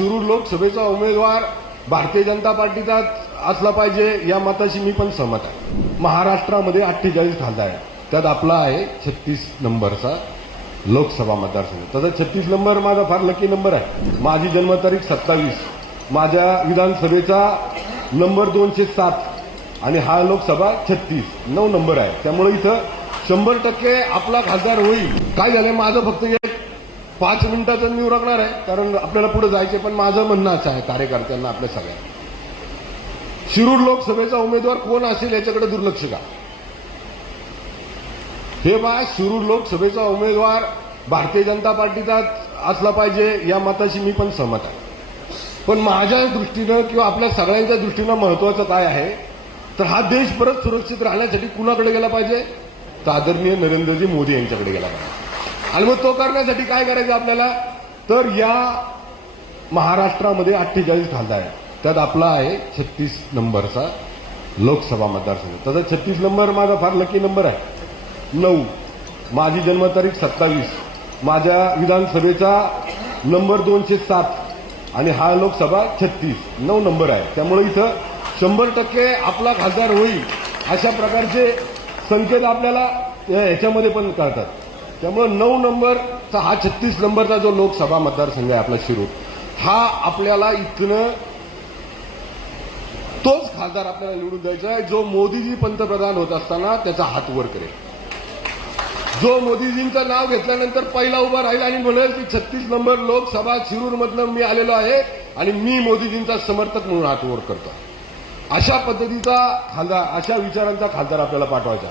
शिरूर लोकसभेचा उमेदवार भारतीय जनता पार्टीचा असला पाहिजे या मताशी मी पण सहमत आहे. महाराष्ट्रामध्ये अठ्ठेचाळीस खासदार आहे त्यात आपला आहे छत्तीस नंबरचा लोकसभा मतदारसंघ. तसा छत्तीस नंबर माझा फार लकी नंबर आहे. माझी जन्मतारीख सत्तावीस. माझ्या विधानसभेचा नंबर दोनशे सात आणि हा लोकसभा छत्तीस. नऊ नंबर आहे. त्यामुळे इथं शंभर टक्के आपला खासदार होईल. काय झालंय? माझं फक्त एक पाच मिनिटाचं मी उरकणार आहे कारण आपल्याला पुढे जायचे पण माझं म्हणणं असं आहे कार्यकर्त्यांना आपल्या सगळ्या. शिरूर लोकसभेचा उमेदवार कोण असेल याच्याकडे दुर्लक्ष का हे बा शिरूर लोकसभेचा उमेदवार भारतीय जनता पार्टीचा असला पाहिजे या मताशी मी पण सहमत आहे. पण माझ्या दृष्टीनं किंवा आपल्या सगळ्यांच्या दृष्टीनं महत्वाचं काय आहे तर हा देश परत सुरक्षित राहण्यासाठी कुणाकडे गेला पाहिजे? तर आदरणीय नरेंद्रजी मोदी यांच्याकडे गेला पाहिजे. आणि मग तो करण्यासाठी काय करायचं आपल्याला? तर या महाराष्ट्रामध्ये अठ्ठेचाळीस खासदार आहे त्यात आपला आहे छत्तीस नंबरचा लोकसभा मतदारसंघ. तसा छत्तीस नंबर माझा फार लकी नंबर आहे. नऊ. माझी जन्मतारीख सत्तावीस. माझ्या विधानसभेचा नंबर दोनशे सात आणि हा लोकसभा छत्तीस. नऊ नंबर आहे. त्यामुळे इथं शंभर टक्के आपला खासदार होईल अशा प्रकारचे संकेत आपल्याला याच्यामध्ये पण कळतात. त्यामुळे नऊ नंबरचा हा छत्तीस नंबरचा जो लोकसभा मतदारसंघ आहे आपला शिरूर हा आपल्याला इथनं तोच खासदार आपल्याला निवडून द्यायचा आहे जो मोदीजी पंतप्रधान होत असताना त्याचा हात वर करेल. जो मोदीजींचं नाव घेतल्यानंतर पहिला उभा राहील आणि म्हणेल की छत्तीस नंबर लोकसभा शिरूरमधनं मी आलेलो आहे आणि मी मोदीजींचा समर्थक म्हणून हात वर करतो. अशा पद्धतीचा खासदार अशा विचारांचा खासदार आपल्याला पाठवायचा